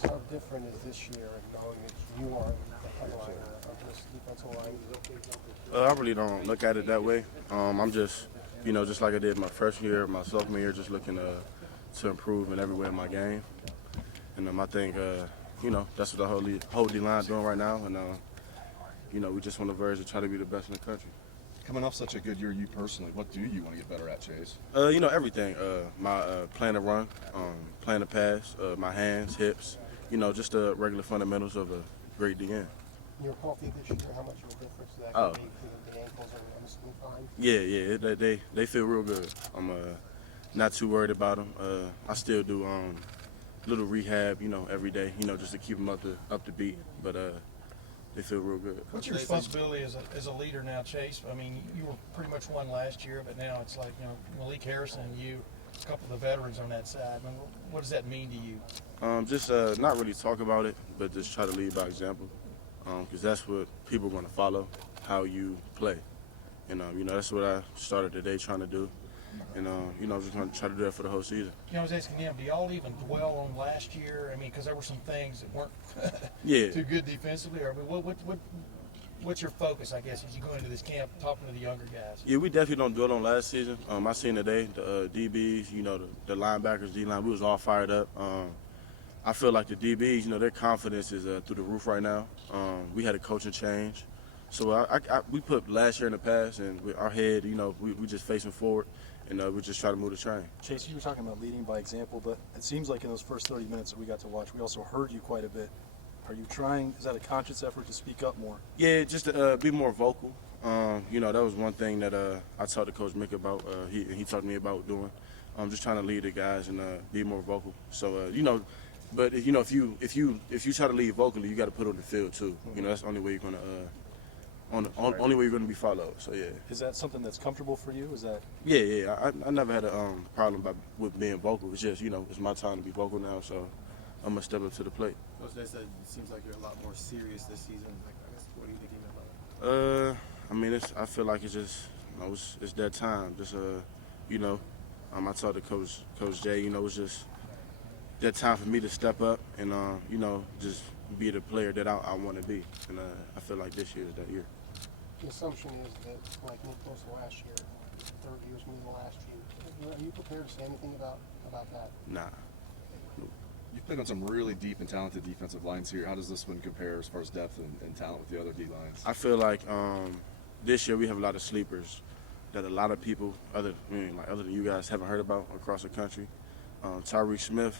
Chase, how different is this year and knowing that you are the headliner of this defensive line? I really don't look at it that way. I'm just, just like I did my freshman year, my sophomore year, just looking to improve in every way of my game. And I think, that's what the whole D-line doing right now. And, we just on the verge to try to be the best in the country. Coming off such a good year, you personally, what do you want to get better at, Chase? Everything. My playing to run, playing to pass, my hands, hips, just the regular fundamentals of a great DN. Your healthy this year, how much of a difference that Oh. can make to the ankles and I'm assuming fine? Yeah, they feel real good. I'm not too worried about them. I still do little rehab, every day, just to keep them up to beat. But they feel real good. What's your responsibility as a leader now, Chase? I mean, you were pretty much one last year, but now it's like, Malik Harrison and you, a couple of the veterans on that side. I mean, what does that mean to you? Just not really talk about it, but just try to lead by example. Because that's what people are going to follow, how you play. And, that's what I started today trying to do. And, I'm just going to try to do that for the whole season. I was asking them, do y'all even dwell on last year? I mean, because there were some things that weren't Yeah. too good defensively. Or, I mean, what's your focus, I guess, as you go into this camp talking to the younger guys? Yeah, we definitely don't dwell on last season. I seen today, the DBs, the linebackers, D-line, we was all fired up. I feel like the DBs, their confidence is through the roof right now. We had a coaching change. So we put last year in the past, and with our head, we just facing forward, and we just try to move the train. Chase, you were talking about leading by example, but it seems like in those first 30 minutes that we got to watch, we also heard you quite a bit. Are you trying, is that a conscious effort to speak up more? Yeah, just to be more vocal. That was one thing that I talked to Coach Mick about, he talked to me about doing. Just trying to lead the guys and be more vocal. So, but if you try to lead vocally, you got to put it on the field too. That's the only way you're gonna only way you're gonna be followed. So yeah. Is that something that's comfortable for you? Is that? Yeah. I never had a problem with being vocal. It's just it's my time to be vocal now. So I'm gonna step up to the plate. Coach, they said it seems like you're a lot more serious this season. Like, I guess, what are you thinking about it? I feel like it's just it's that time. Just I talked to Coach Jay. It's just that time for me to step up and just be the player that I want to be. And I feel like this year is that year. The assumption is that, like Nick Bosa last year, third year's going to be the last year. Are you prepared to say anything about that? Nah. You've played on some really deep and talented defensive lines here. How does this one compare as far as depth and talent with the other D-lines? I feel like this year we have a lot of sleepers that a lot of people, other than you guys, haven't heard about across the country. Tyreek Smith,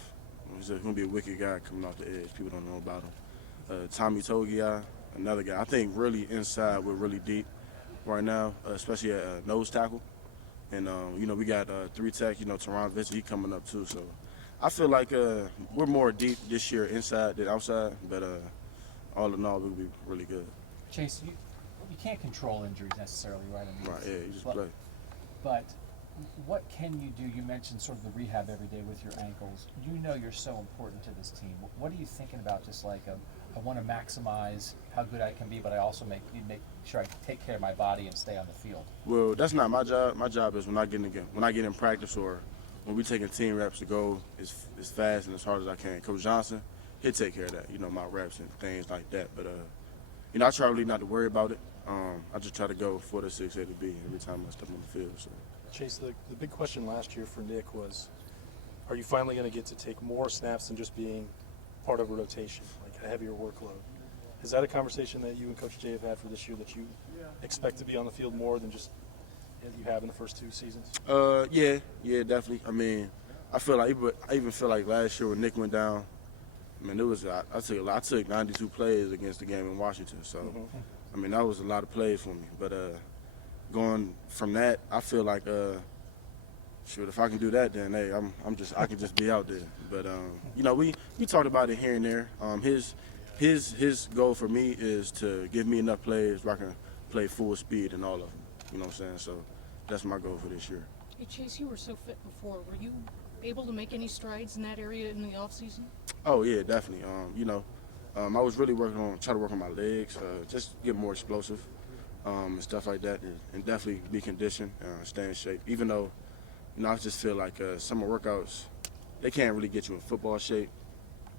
he's going to be a wicked guy coming off the edge. People don't know about him. Tommy Togiai, another guy. I think really inside we're really deep right now, especially at nose tackle. And, we got 3-tech, Teron Vincent, he coming up too. So I feel like we're more deep this year inside than outside, but all in all, we'll be really good. Chase, you can't control injuries necessarily, right? I mean, Right, yeah, you just play. But what can you do? You mentioned sort of the rehab every day with your ankles. You're so important to this team. What are you thinking about? Just like I want to maximize how good I can be, but I also make sure I take care of my body and stay on the field. Well, that's not my job. My job is when I get in practice or when we taking team reps to go as fast and as hard as I can. Coach Johnson, he'll take care of that. My reps and things like that. But I try really not to worry about it. I just try to go for the 6 A to B every time I step on the field. So. Chase, the big question last year for Nick was, are you finally going to get to take more snaps than just being part of a rotation, like a heavier workload? Is that a conversation that you and Coach Jay have had for this year, that you expect to be on the field more than just as you have in the first 2 seasons? Yeah, definitely. I mean, I even feel like last year when Nick went down, I took 92 plays against the game in Washington. So, that was a lot of plays for me. But going from that, I feel like, if I can do that, then hey, I can just be out there. But we talked about it here and there. His goal for me is to give me enough plays where I can play full speed in all of them. You know what I'm saying? So that's my goal for this year. Hey Chase, you were so fit before. Were you able to make any strides in that area in the off season? Oh yeah, definitely. I was really trying to work on my legs, just get more explosive. And stuff like that, and definitely be conditioned, stay in shape. Even though, I just feel like summer workouts, they can't really get you in football shape,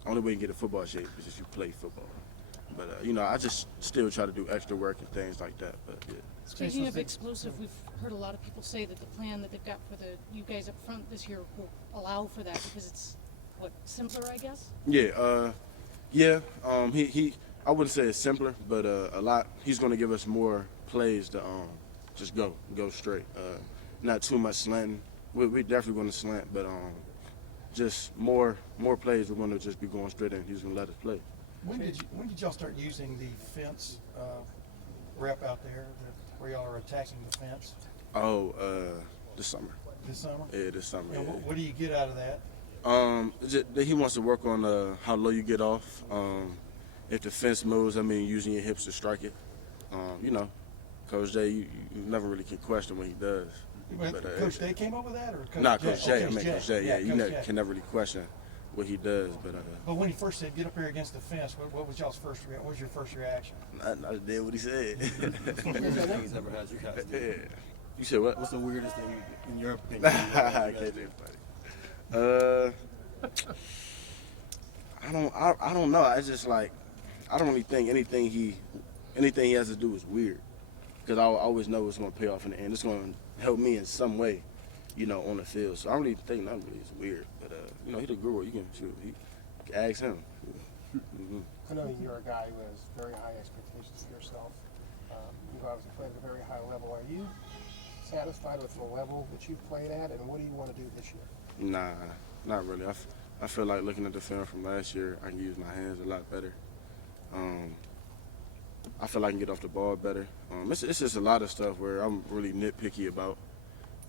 only way you get in football shape is if you play football. But you know, I just still try to do extra work and things like that. But yeah. Speaking of explosive, we've heard a lot of people say that the plan that they've got for you guys up front this year will allow for that because it's simpler, I guess. Yeah, he. I wouldn't say it's simpler, but a lot. He's going to give us more plays to just go straight. Not too much slanting. We're definitely going to slant, but just more plays. We're going to just be going straight in. He's going to let us play. When did y'all start using the fence rep out there, where y'all are attacking the fence? Oh, this summer. This summer? Yeah, this summer. And Yeah. what do you get out of that? He wants to work on how low you get off. If the fence moves, I mean, using your hips to strike it. You know, Coach Day, you never really can question what he does. But, Coach Day came up with that, or Coach Not Jay? Coach Jay. Oh, I mean, Coach Jay. Yeah, you can never really question what he does. But when he first said get up here against the fence, what was y'all's first reaction? What was your first reaction? I did what he said. What's the weirdest thing he's ever had you guys do? Yeah. You said what? What's the weirdest thing, in your opinion? I can't do it, buddy. I don't know. I just like, I don't really think anything he has to do is weird, because I always know it's going to pay off in the end. It's going to help me in some way, you know, on the field. So I don't really think nothing really is weird. But you know, he the guru. You can shoot. You can ask him. Mm-hmm. I know you're a guy who has very high expectations for yourself. You've obviously played at a very high level. Are you satisfied with the level that you've played at, and what do you want to do this year? Nah, not really. I feel like looking at the film from last year, I can use my hands a lot better. I feel like I can get off the ball better. It's just a lot of stuff where I'm really nitpicky about,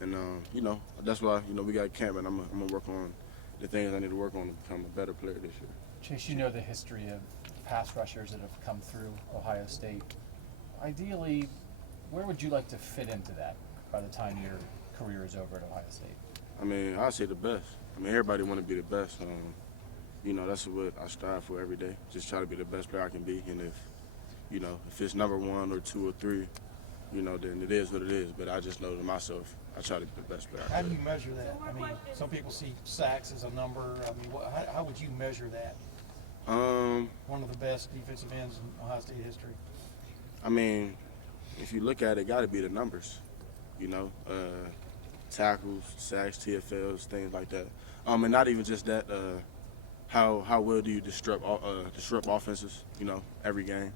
and you know, that's why, you know, we got camp, and I'm gonna work on the things I need to work on to become a better player this year. Chase, you know the history of pass rushers that have come through Ohio State. Ideally, where would you like to fit into that by the time your career is over at Ohio State? I mean, I'd say the best. I mean, everybody want to be the best. You know, that's what I strive for every day. Just try to be the best player I can be. And if it's number 1 or 2 or 3, you know, then it is what it is. But I just know to myself, I try to be the best player I How can. do you measure that? I mean, some people see sacks as a number. I mean, how would you measure that? One of the best defensive ends in Ohio State history. I mean, if you look at it, got to be the numbers. You know, tackles, sacks, TFLs, things like that. And not even just that. How well do you disrupt offenses? You know, every game.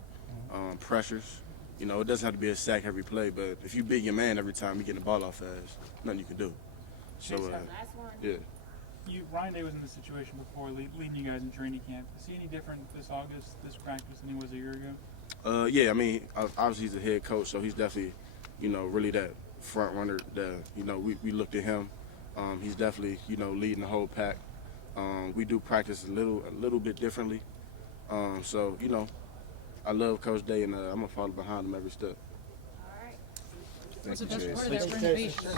Pressures. You know, it doesn't have to be a sack every play, but if you beat your man every time you get the ball off fast, nothing you can do. So, yeah. Ryan Day was in this situation before, leading you guys in training camp. Is he any different this August, this practice, than he was a year ago? Yeah, I mean, obviously he's a head coach, so he's definitely, you know, really that front runner that, you know, we looked at him. He's definitely, you know, leading the whole pack. We do practice a little bit differently. So, you know, I love Coach Day, and I'm going to follow behind him every step. What's the Thank you, best Chase. part of that renovation?